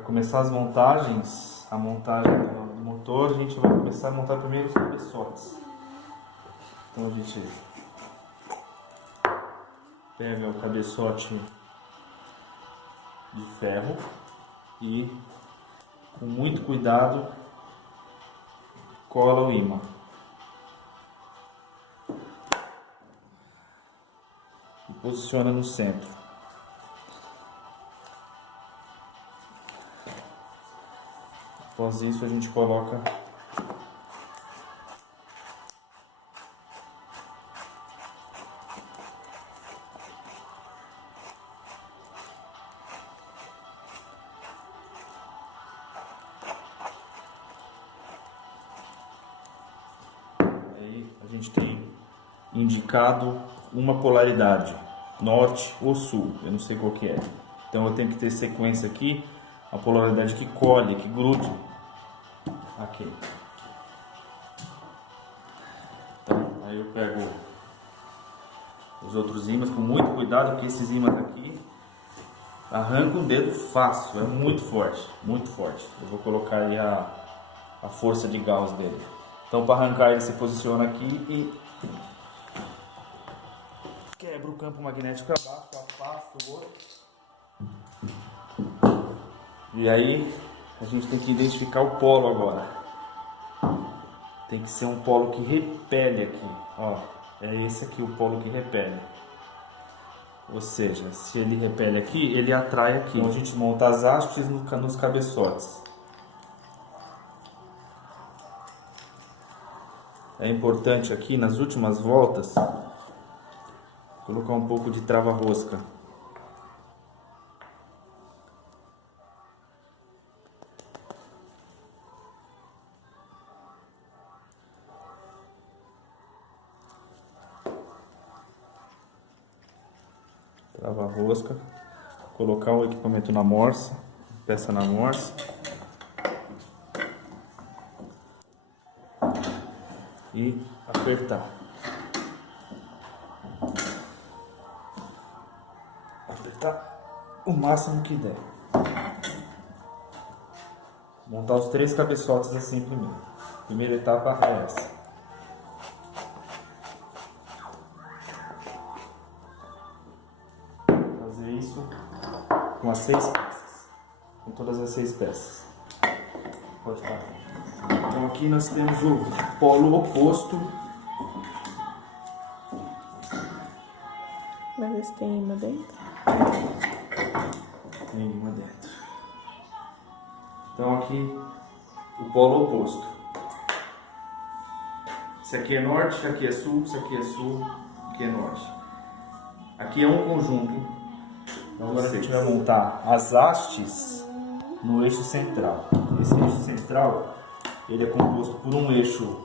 Para começar as montagens, a montagem do motor, a gente vai começar a montar primeiro os cabeçotes. Então a gente pega o cabeçote de ferro e, com muito cuidado, cola o ímã. E posiciona no centro. Após isso, a gente coloca aí a gente tem indicado uma polaridade, norte ou sul, eu não sei qual que é. Então eu tenho que ter sequência aqui, a polaridade que colhe, que grude aqui. Então aí eu pego os outros ímãs com muito cuidado, porque esses ímãs aqui arranca o dedo fácil, é muito forte, muito forte. Eu vou colocar aí a força de Gauss dele. Então para arrancar ele se posiciona aqui e quebra o campo magnético para baixo, afasta o outro. E aí a gente tem que identificar o polo agora. Tem que ser um polo que repele aqui, ó. É esse aqui o polo que repele. Ou seja, se ele repele aqui, ele atrai aqui. Então a gente monta as hastes nos cabeçotes. É importante aqui nas últimas voltas colocar um pouco de trava-rosca. Trava-rosca, colocar o equipamento na morsa, peça na morsa e apertar. Apertar o máximo que der. Montar os 3 cabeçotes assim primeiro. Primeira etapa é essa. Fazer isso com as 6 peças. Com todas as 6 peças. Pode estar. Então aqui nós temos o polo oposto. Mas esse tem imã dentro? Tem imã dentro. Então aqui o polo oposto. Esse aqui é norte, esse aqui é sul, esse aqui é sul, aqui é norte. Aqui é um conjunto. Então agora a gente vai montar as hastes no eixo central. Esse eixo central ele é composto por um eixo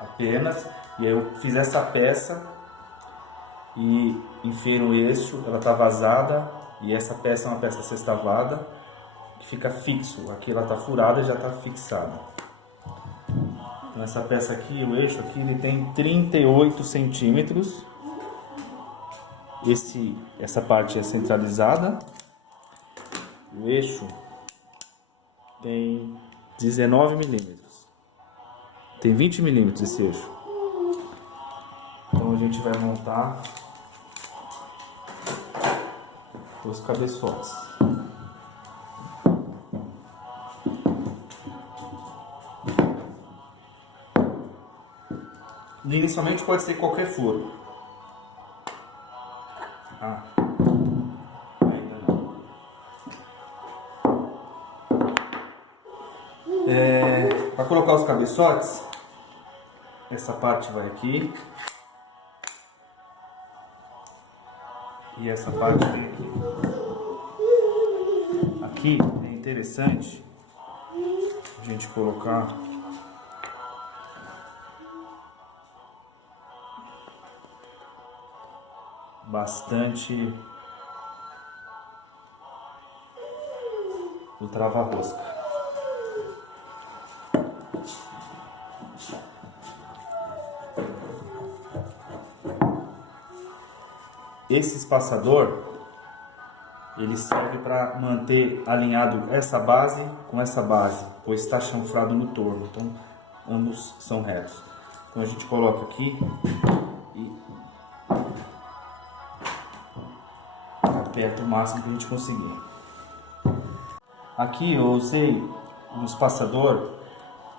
apenas. E aí eu fiz essa peça e enfiei no eixo, ela está vazada. E essa peça é uma peça sextavada que fica fixo. Aqui ela está furada e já está fixada. Então essa peça aqui, o eixo aqui, ele tem 38 centímetros. Essa parte é centralizada. O eixo tem 19 milímetros. Tem 20 milímetros esse eixo. Então a gente vai montar os cabeçotes. Inicialmente pode ser qualquer furo. Ainda não. Para colocar os cabeçotes, essa parte vai aqui e essa parte vem aqui. Aqui é interessante a gente colocar bastante o trava-rosca. Esse espaçador, ele serve para manter alinhado essa base com essa base, pois está chanfrado no torno, então ambos são retos. Então a gente coloca aqui e aperta o máximo que a gente conseguir. Aqui eu usei um espaçador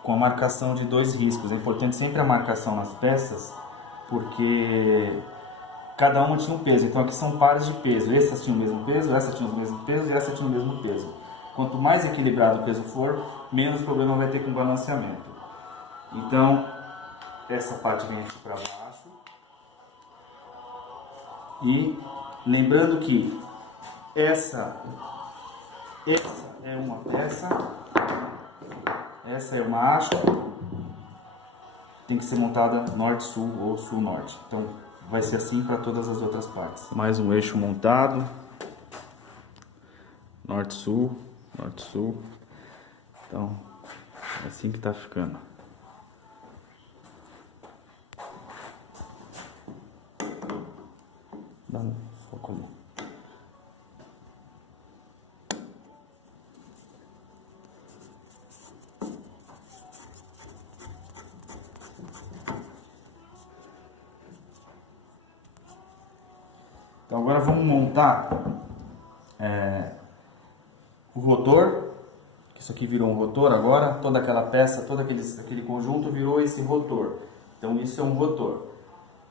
com a marcação de 2 riscos. É importante sempre a marcação nas peças, porque cada uma tinha um peso. Então aqui são pares de peso. Essas tinham o mesmo peso, essa tinha o mesmo peso e essa tinha o mesmo peso. Quanto mais equilibrado o peso for, menos problema vai ter com o balanceamento. Então essa parte vem aqui para baixo. E lembrando que essa é uma peça, essa é uma haste, tem que ser montada norte-sul ou sul-norte. Então vai ser assim para todas as outras partes. Mais um eixo montado, norte-sul, norte-sul. Então é assim que tá ficando. Dá um foco ali. Então agora vamos montar o rotor, que isso aqui virou um rotor agora, toda aquela peça, todo aquele conjunto virou esse rotor. Então isso é um rotor.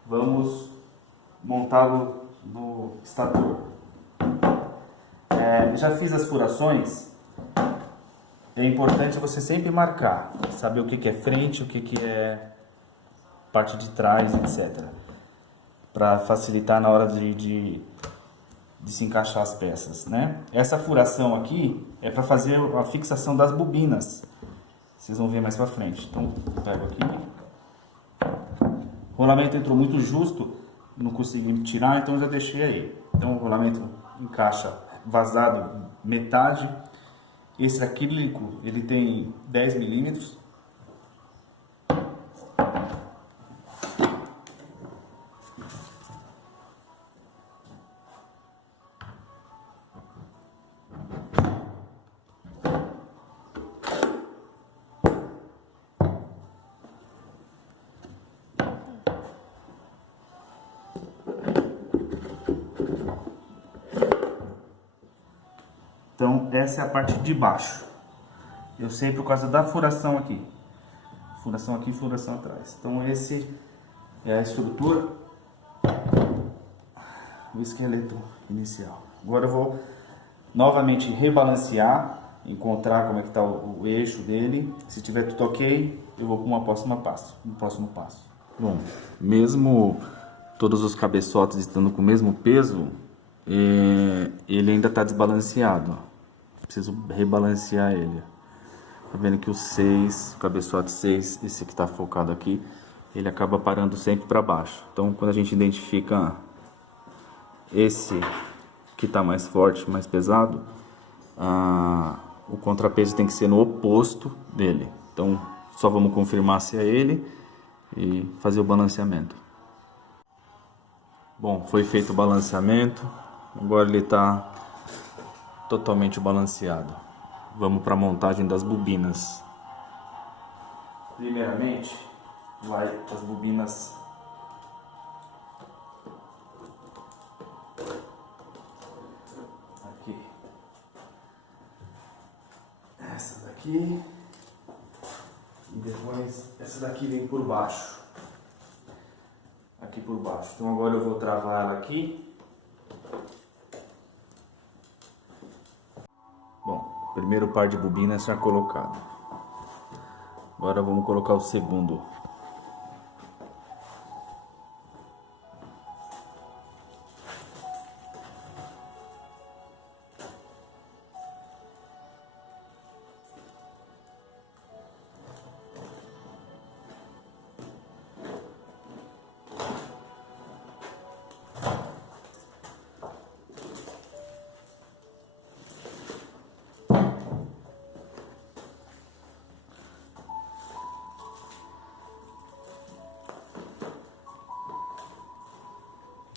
Vamos montá-lo no estator. Já fiz as furações. É importante você sempre marcar, saber o que é frente, o que é parte de trás, etc. Para facilitar na hora de se encaixar as peças, né? Essa furação aqui é para fazer a fixação das bobinas. Vocês vão ver mais para frente. Então, pego aqui. O rolamento entrou muito justo, não consegui tirar, então já deixei aí. Então o rolamento encaixa vazado metade. Esse acrílico, ele tem 10 milímetros. Então essa é a parte de baixo. Eu sei por causa da furação aqui. Furação aqui, furação atrás. Então esse é a estrutura, o esqueleto inicial. Agora eu vou novamente rebalancear, encontrar como é que está o eixo dele. Se tiver tudo ok, eu vou para um próximo passo. Bom, mesmo todos os cabeçotes estando com o mesmo peso, ele ainda está desbalanceado. Preciso rebalancear ele. Tá vendo que o 6, o cabeçote 6, esse que está focado aqui, ele acaba parando sempre para baixo. Então quando a gente identifica esse que está mais forte, mais pesado, o contrapeso tem que ser no oposto dele. Então só vamos confirmar se é ele e fazer o balanceamento. Bom, foi feito o balanceamento. Agora ele está totalmente balanceado. Vamos para a montagem das bobinas. Primeiramente, vai as bobinas aqui. Essa daqui. E depois essa daqui vem por baixo. Aqui por baixo. Então agora eu vou travar ela aqui. Bom, primeiro par de bobinas já colocado. Agora vamos colocar o segundo.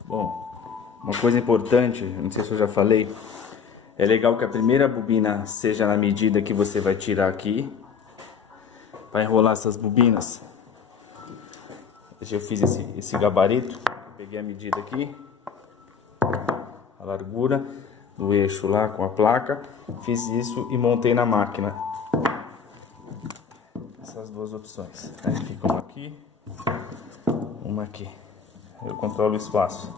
Bom, uma coisa importante, não sei se eu já falei, É legal que a primeira bobina seja na medida que você vai tirar aqui. Para enrolar essas bobinas, eu fiz esse gabarito. Peguei a medida aqui, a largura do eixo lá com a placa. Fiz isso e montei na máquina. Essas duas opções. Aí fica uma aqui, uma aqui. Eu controlo o espaço.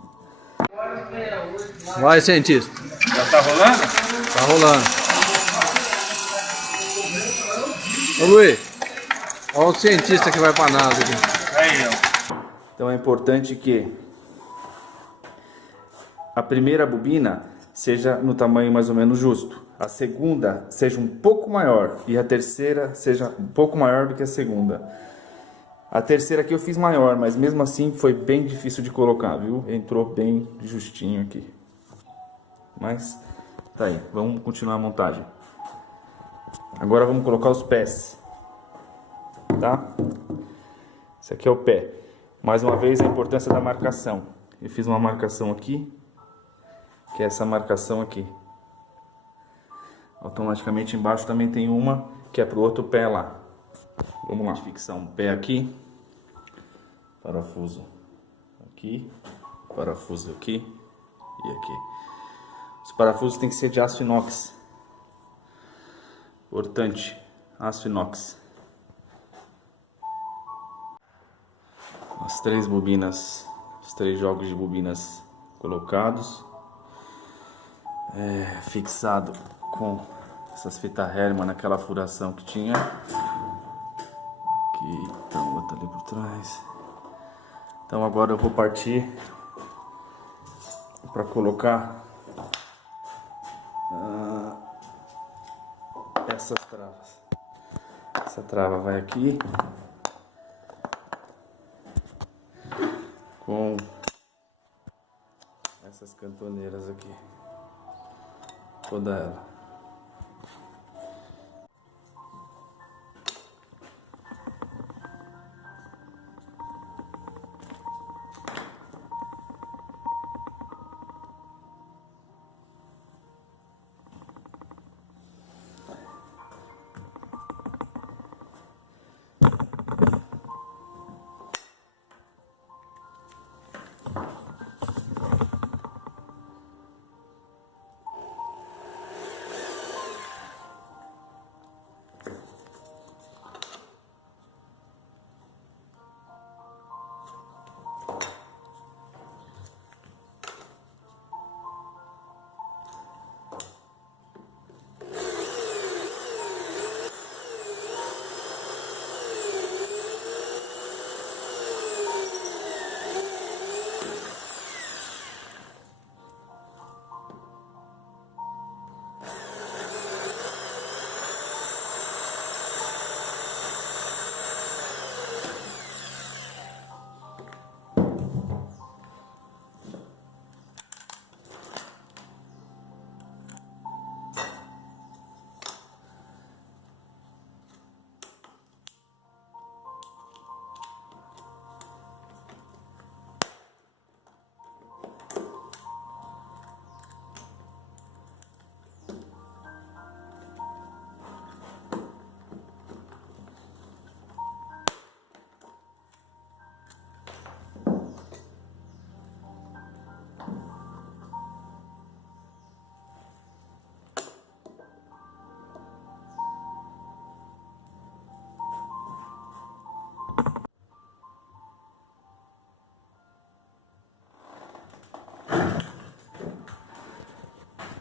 Vai, cientista. Já tá rolando? Tá rolando. Ô Luiz, olha o cientista que vai pra NASA aqui. Aí, ó. Então é importante que a primeira bobina seja no tamanho mais ou menos justo. A segunda seja um pouco maior e a terceira seja um pouco maior do que a segunda. A terceira aqui eu fiz maior, mas mesmo assim foi bem difícil de colocar, viu? Entrou bem justinho aqui. Mas tá aí, vamos continuar a montagem. Agora vamos colocar os pés, tá? Esse aqui é o pé. Mais uma vez a importância da marcação. Eu fiz uma marcação aqui, que é essa marcação aqui. Automaticamente embaixo também tem uma que é pro outro pé lá. Vamos lá. Fixar um pé aqui, parafuso aqui, parafuso aqui e aqui. Os parafusos tem que ser de aço inox. Importante, aço inox. As três bobinas, os três jogos de bobinas colocados. Fixado com essas fitas Hermann naquela furação que tinha. Aqui, então outra ali por trás. Então agora eu vou partir para colocar essas travas. Essa trava vai aqui com essas cantoneiras aqui, toda ela.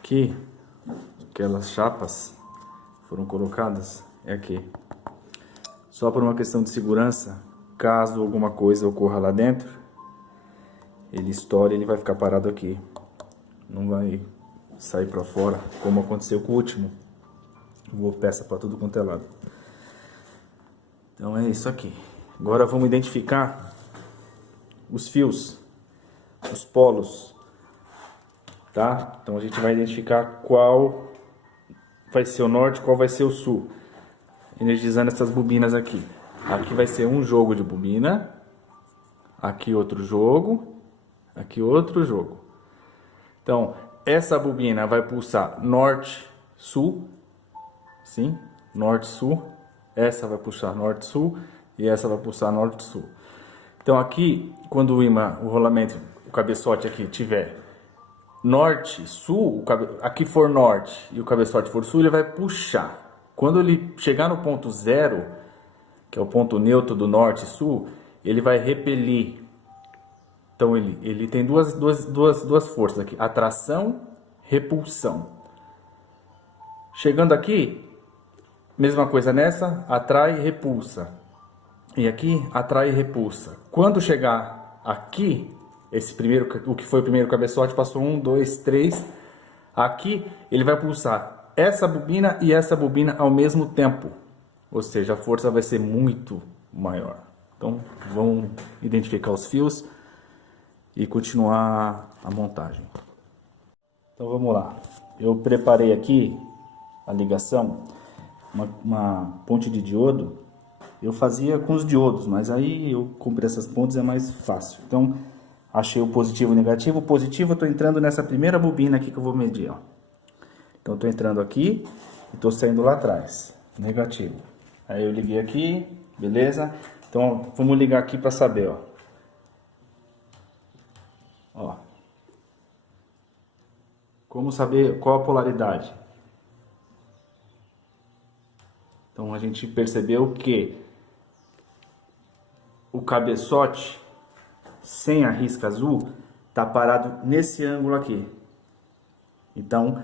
Aqui, aquelas chapas foram colocadas, é aqui. Só por uma questão de segurança, caso alguma coisa ocorra lá dentro, ele estoura e ele vai ficar parado aqui. Não vai sair para fora, como aconteceu com o último. Voou peça para tudo quanto é lado. Então é isso aqui. Agora vamos identificar os fios, os polos. Tá? Então a gente vai identificar qual vai ser o norte, qual vai ser o sul, energizando essas bobinas aqui. Aqui vai ser um jogo de bobina, aqui outro jogo, aqui outro jogo. Então essa bobina vai pulsar norte-sul, sim, norte-sul. Essa vai pulsar norte-sul e essa vai pulsar norte-sul. Então aqui, quando o imã, o rolamento, o cabeçote aqui tiver norte-sul, aqui for norte e o cabeçote for sul, ele vai puxar. Quando ele chegar no ponto zero, que é o ponto neutro do norte e sul, ele vai repelir. Então ele tem duas forças aqui, atração, repulsão. Chegando aqui, mesma coisa nessa, atrai e repulsa. E aqui, atrai e repulsa. Quando chegar aqui, esse primeiro, o que foi o primeiro cabeçote, passou 1, 2, 3. Aqui, ele vai pulsar essa bobina e essa bobina ao mesmo tempo. Ou seja, a força vai ser muito maior. Então, vamos identificar os fios e continuar a montagem. Então, vamos lá. Eu preparei aqui a ligação, uma ponte de diodo. Eu fazia com os diodos, mas aí eu comprei essas pontes, é mais fácil. Então, achei o positivo e o negativo. O positivo, eu estou entrando nessa primeira bobina aqui que eu vou medir, ó. Então, eu estou entrando aqui e estou saindo lá atrás. Negativo. Aí eu liguei aqui, beleza? Então, vamos ligar aqui para saber, ó. Ó. Como saber qual a polaridade? Então, a gente percebeu que o cabeçote sem a risca azul está parado nesse ângulo aqui. Então,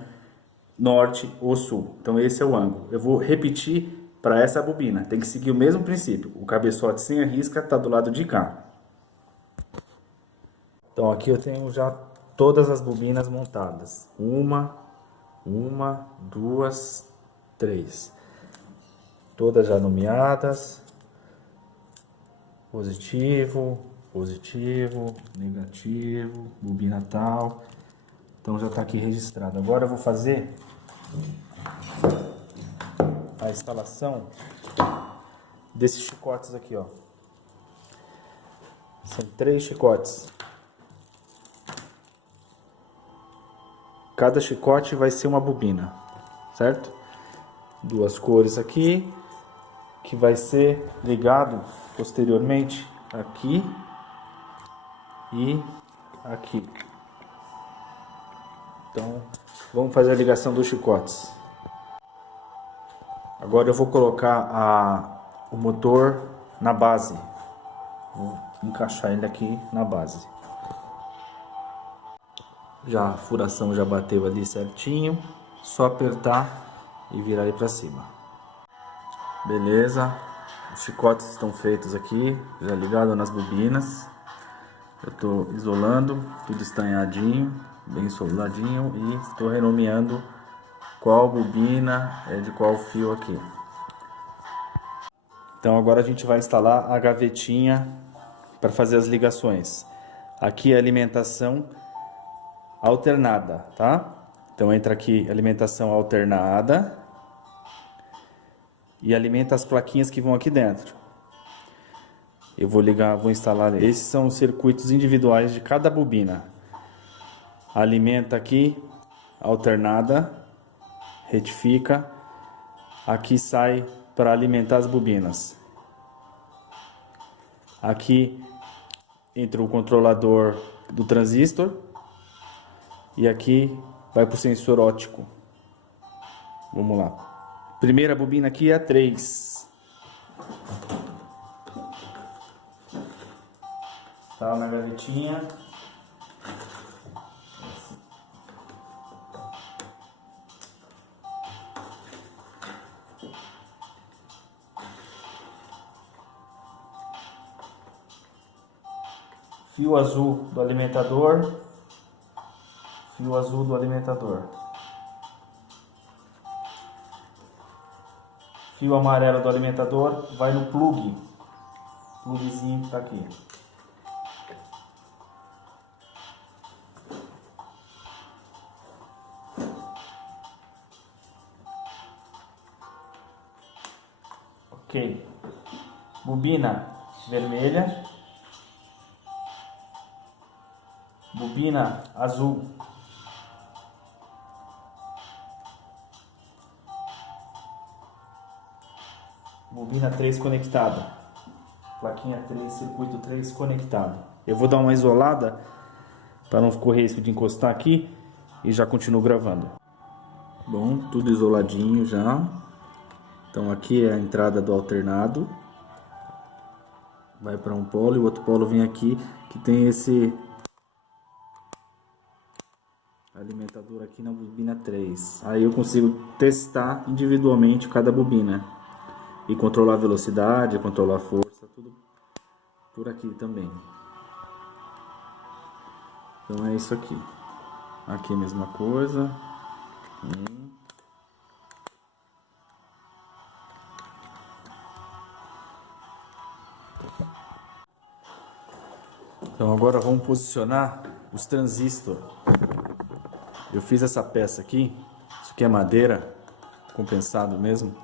norte ou sul. Então, esse é o ângulo. Eu vou repetir para essa bobina. Tem que seguir o mesmo princípio. O cabeçote sem a risca está do lado de cá. Então, aqui eu tenho já todas as bobinas montadas. Uma, duas, três. Todas já nomeadas. Positivo, positivo, negativo, bobina tal. Então já está aqui registrado. Agora eu vou fazer a instalação desses chicotes aqui, ó. São 3 chicotes. Cada chicote vai ser uma bobina, certo? 2 cores aqui, que vai ser ligado posteriormente aqui e aqui. Então, vamos fazer a ligação dos chicotes. Agora eu vou colocar o motor na base. Vou encaixar ele aqui na base. Já a furação já bateu ali certinho. Só apertar e virar ele para cima. Beleza. Os chicotes estão feitos aqui, já ligado nas bobinas. Eu estou isolando, tudo estanhadinho, bem soldadinho, e estou renomeando qual bobina é de qual fio aqui. Então agora a gente vai instalar a gavetinha para fazer as ligações. Aqui é alimentação alternada, tá? Então entra aqui alimentação alternada e alimenta as plaquinhas que vão aqui dentro. Eu vou ligar, vou instalar. Esses são os circuitos individuais de cada bobina. Alimenta aqui, alternada, retifica. Aqui sai para alimentar as bobinas. Aqui entra o controlador do transistor. E aqui vai para o sensor óptico. Vamos lá. Primeira bobina aqui é a 3. Tá na gavetinha. Fio azul do alimentador. Fio azul do alimentador. Fio amarelo do alimentador vai no plug. Plugzinho que tá aqui. Ok. Bobina vermelha. Bobina azul. Bobina 3 conectada. Plaquinha 3, circuito 3 conectado. Eu vou dar uma isolada para não correr risco de encostar aqui e já continuo gravando. Bom, tudo isoladinho já. Então aqui é a entrada do alternado. Vai para um polo e o outro polo vem aqui, que tem esse alimentador aqui na bobina 3. Aí eu consigo testar individualmente cada bobina e controlar a velocidade, controlar a força, tudo por aqui também. Então é isso aqui. Aqui a mesma coisa. Então agora vamos posicionar os transistores. Eu fiz essa peça aqui, isso aqui é madeira, compensado mesmo.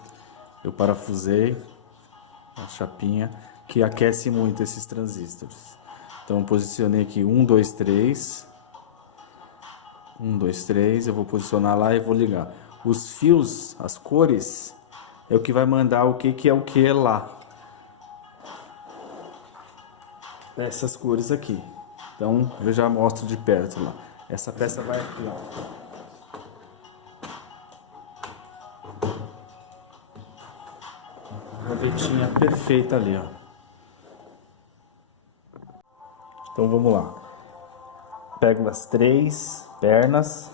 Eu parafusei a chapinha que aquece muito esses transistores. Então eu posicionei aqui 1, 2, 3. 1, 2, 3, eu vou posicionar lá e vou ligar. Os fios, as cores, é o que vai mandar o que é o que lá. Essas cores aqui. Então eu já mostro de perto lá. Essa peça vai aqui, ó. Gavetinha perfeita ali, ó. Então vamos lá. Pego as 3 pernas.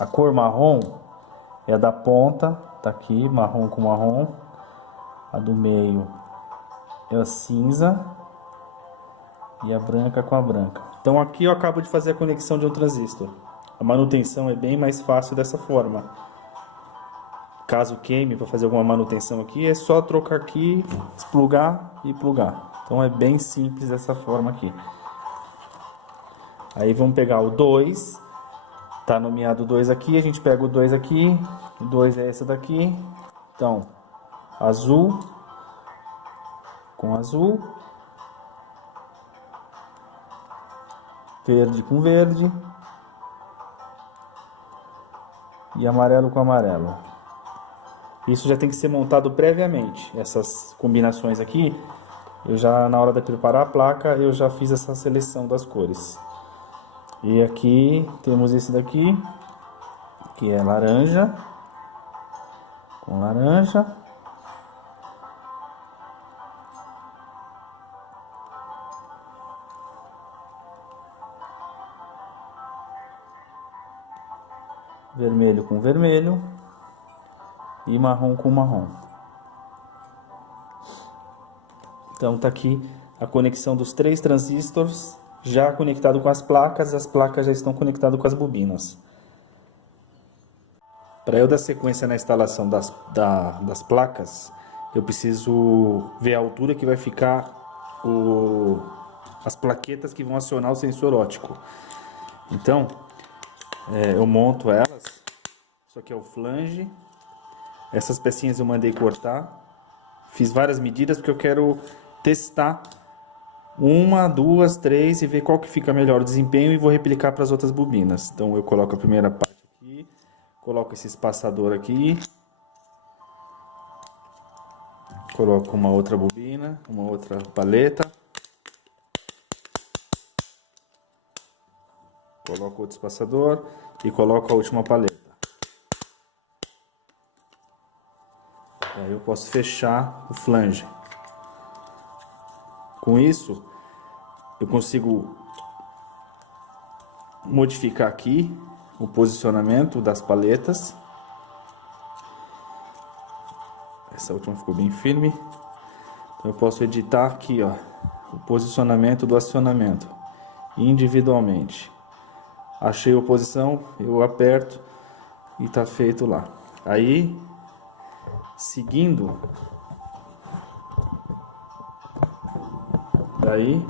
A cor marrom é a da ponta, tá aqui, marrom com marrom. A do meio é a cinza e a branca com a branca. Então aqui eu acabo de fazer a conexão de um transistor. A manutenção é bem mais fácil dessa forma. Caso queime para fazer alguma manutenção aqui, é só trocar aqui, desplugar e plugar. Então é bem simples dessa forma aqui. Aí vamos pegar o 2, tá nomeado 2 aqui, a gente pega o 2 aqui, o 2 é essa daqui. Então, azul com azul, verde com verde e amarelo com amarelo. Isso já tem que ser montado previamente. Essas combinações aqui, eu já na hora de preparar a placa, eu já fiz essa seleção das cores. E aqui temos esse daqui, que é laranja, com laranja. Vermelho com vermelho. E marrom com marrom. Então tá aqui a conexão dos 3 transistores já conectado com as placas já estão conectadas com as bobinas. Para eu dar sequência na instalação das placas, eu preciso ver a altura que vai ficar as plaquetas que vão acionar o sensor óptico. Então, eu monto elas. Isso aqui é o flange. Essas pecinhas eu mandei cortar. Fiz várias medidas porque eu quero testar 1, 2, 3 e ver qual que fica melhor o desempenho e vou replicar para as outras bobinas. Então eu coloco a primeira parte aqui, coloco esse espaçador aqui, coloco uma outra bobina, uma outra paleta, coloco outro espaçador e coloco a última paleta. Aí eu posso fechar o flange. Com isso, eu consigo modificar aqui o posicionamento das paletas. Essa última ficou bem firme. Então eu posso editar aqui, ó, o posicionamento do acionamento individualmente. Achei a posição, eu aperto e tá feito lá. Aí, seguindo, daí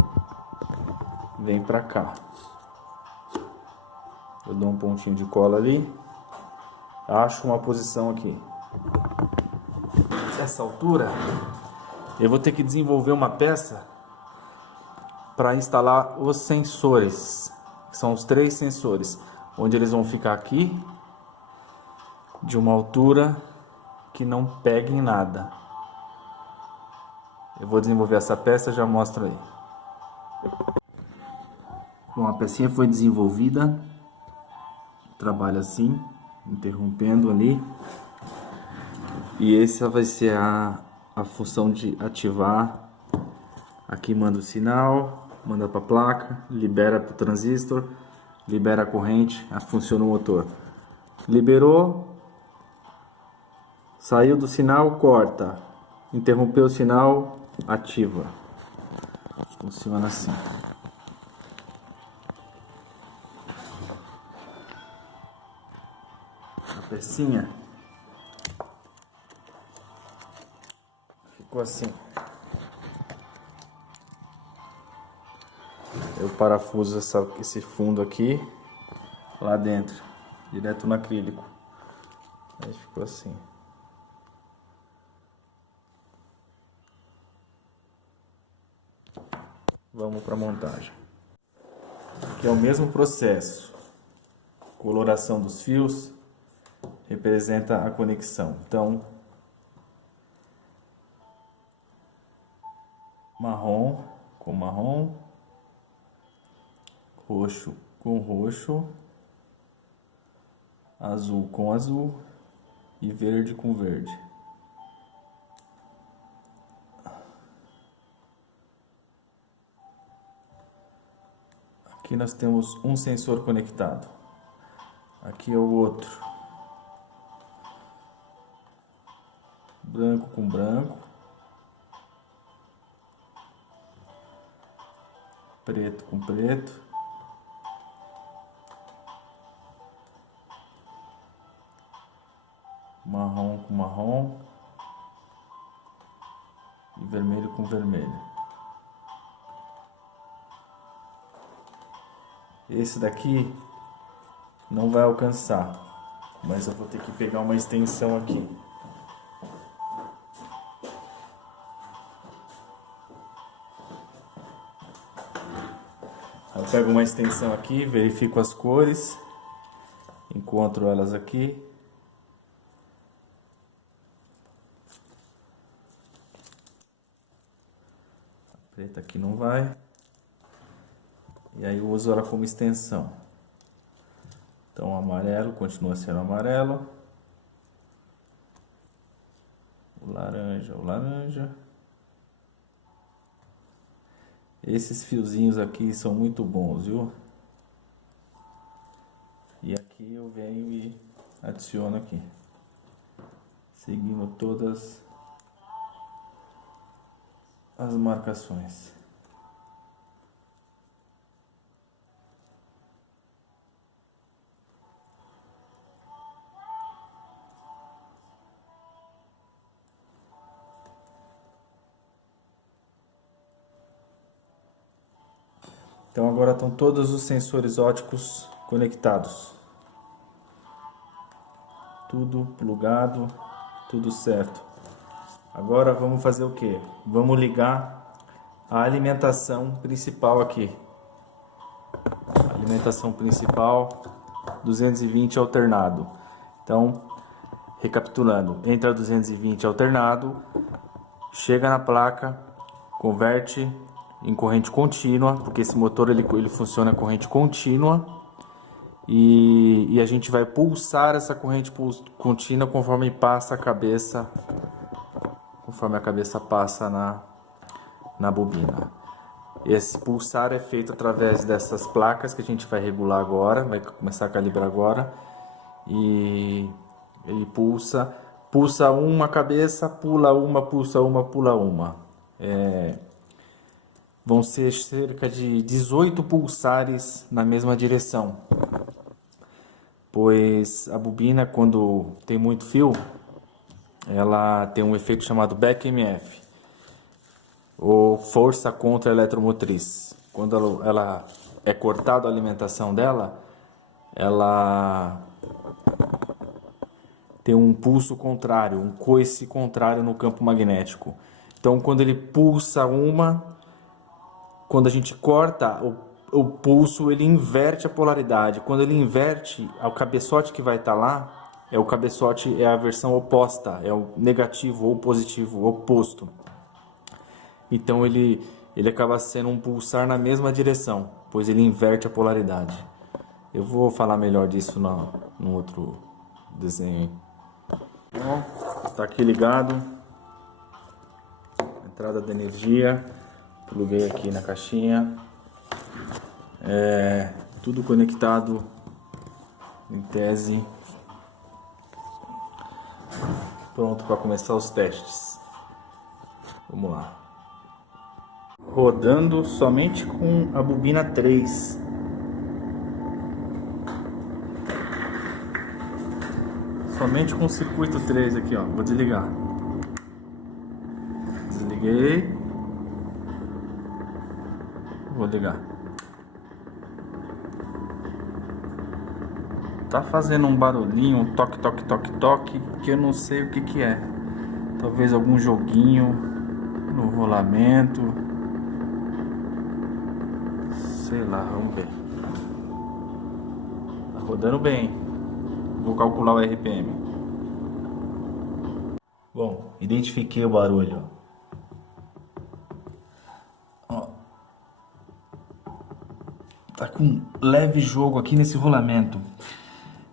vem pra cá. Eu dou um pontinho de cola ali, acho uma posição aqui. Nessa altura, eu vou ter que desenvolver uma peça para instalar os sensores. São os 3 sensores, onde eles vão ficar aqui, de uma altura que não pegue em nada. Eu vou desenvolver essa peça e já mostro aí. Bom, a pecinha foi desenvolvida. Trabalha assim, interrompendo ali. E essa vai ser a função de ativar. Aqui manda o sinal, manda para a placa, libera para o transistor, libera a corrente, funciona o motor. Liberou, saiu do sinal, corta. Interrompeu o sinal, ativa. Funciona assim. A pecinha ficou assim. Eu parafuso esse fundo aqui lá dentro, direto no acrílico. Aí ficou assim. Vamos para a montagem. Aqui é o mesmo processo. Coloração dos fios representa a conexão. Então, marrom com marrom, roxo com roxo, azul com azul e verde com verde. Aqui nós temos um sensor conectado. Aqui é o outro. Branco com branco. Preto com preto. Marrom com marrom. E vermelho com vermelho. Esse daqui não vai alcançar, mas eu vou ter que pegar uma extensão aqui. Eu pego uma extensão aqui, verifico as cores, encontro elas aqui. A preta aqui não vai. E aí eu uso ela como extensão. Então o amarelo continua sendo amarelo. O laranja. Esses fiozinhos aqui são muito bons, viu? E aqui eu venho e adiciono aqui. Seguindo todas as marcações. Então agora estão todos os sensores óticos conectados. Tudo plugado, tudo certo. Agora vamos fazer o que? Vamos ligar a alimentação principal aqui. Alimentação principal 220 alternado. Então, recapitulando, entra 220 alternado, chega na placa, converte em corrente contínua, porque esse motor ele funciona em corrente contínua, e a gente vai pulsar essa corrente contínua conforme passa a cabeça, conforme a cabeça passa na bobina. Esse pulsar é feito através dessas placas que a gente vai regular agora, vai começar a calibrar agora, e ele pulsa uma cabeça, pula uma, pulsa uma, pula uma. Vão ser cerca de 18 pulsares na mesma direção, pois a bobina, quando tem muito fio, ela tem um efeito chamado back MF, ou força contra eletromotriz. Quando ela é cortada a alimentação dela, ela tem um pulso contrário, um coice contrário no campo magnético. Então, quando ele pulsa quando a gente corta o pulso, ele inverte a polaridade. Quando ele inverte, o cabeçote que vai estar lá, é a versão oposta, é o negativo ou positivo, oposto. então ele acaba sendo um pulsar na mesma direção, pois ele inverte a polaridade. Eu vou falar melhor disso no outro desenho. Tá aqui ligado, entrada de energia, pluguei aqui na caixinha, tudo conectado em tese, pronto para começar os testes. Vamos lá. Rodando somente com a bobina 3. Somente com o circuito 3 aqui, ó. Vou desligar. Desliguei. Vou ligar. Tá fazendo um barulhinho, um toque, toque, toque, toque, que eu não sei o que que é. Talvez algum joguinho no rolamento. Sei lá, vamos ver. Tá rodando bem. Vou calcular o RPM. Bom, identifiquei o barulho. Ó. Tá com um leve jogo aqui nesse rolamento.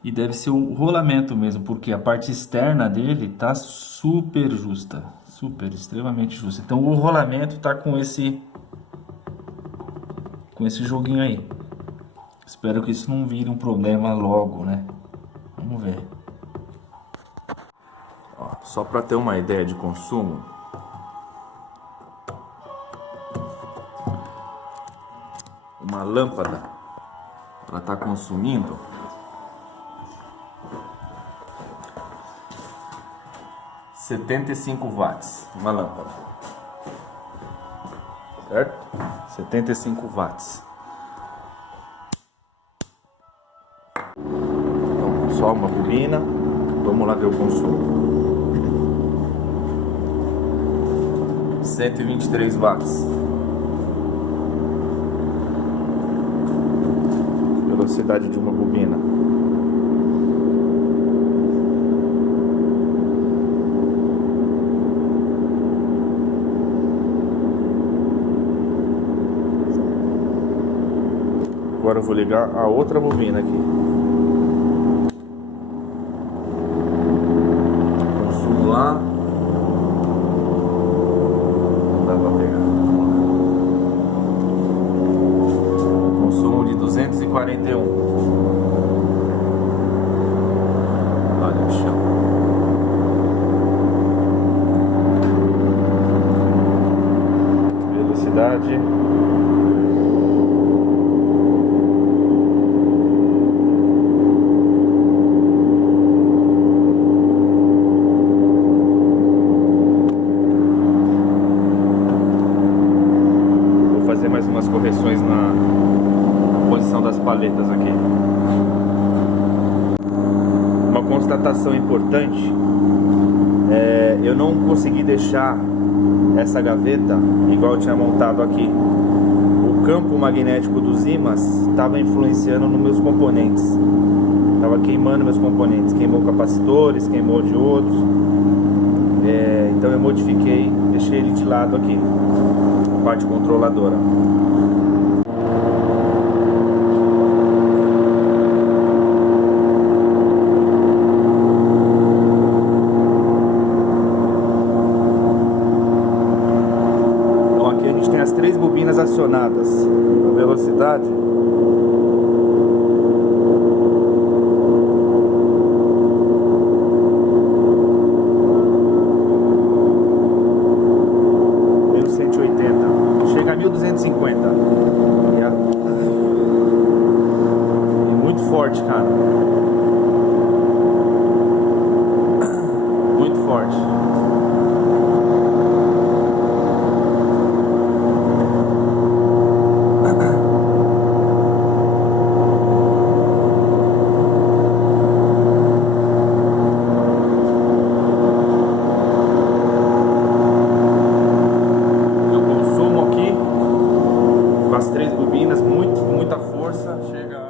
E deve ser o rolamento mesmo, porque a parte externa dele tá super justa. Super, extremamente justa. Então o rolamento tá com esse joguinho aí. Espero que isso não vire um problema logo, né? Vamos ver. Ó, só para ter uma ideia de consumo, uma lâmpada, ela está consumindo 75 watts, uma lâmpada, certo? 75 watts. Só uma bobina, vamos lá ver o consumo. 123 watts. Velocidade de uma bobina. Agora eu vou ligar a outra bobina aqui. Lá não dá pra pegar. Consumo de 241. Olha o chão. Velocidade. Mais umas correções na posição das paletas aqui. Uma constatação importante, eu não consegui deixar essa gaveta igual eu tinha montado aqui. O campo magnético dos ímãs estava influenciando nos meus componentes, estava queimando meus componentes, queimou capacitores, queimou diodos, então eu modifiquei, deixei ele de lado aqui, a parte controladora. Então aqui a gente tem as 3 bobinas acionadas. A velocidade chega a 1250. E muito forte, cara. Muito forte. As 3 bobinas, muita força, chega